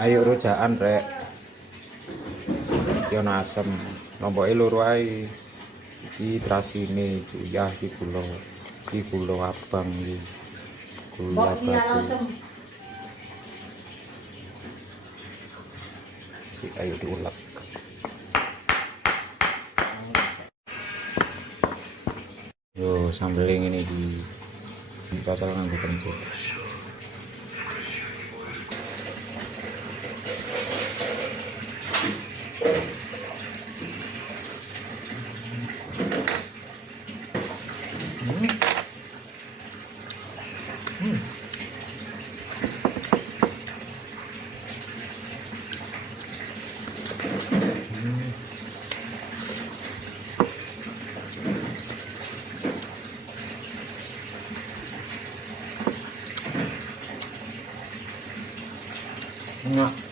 Ayo rujakan rek. Yo asem. Nomboke loro ae. Iki terasine ya iki gula abang iki. Gula batu. Ayo diulek. Yo sambel ngene iki. Cocok nganggo pencit. Enak.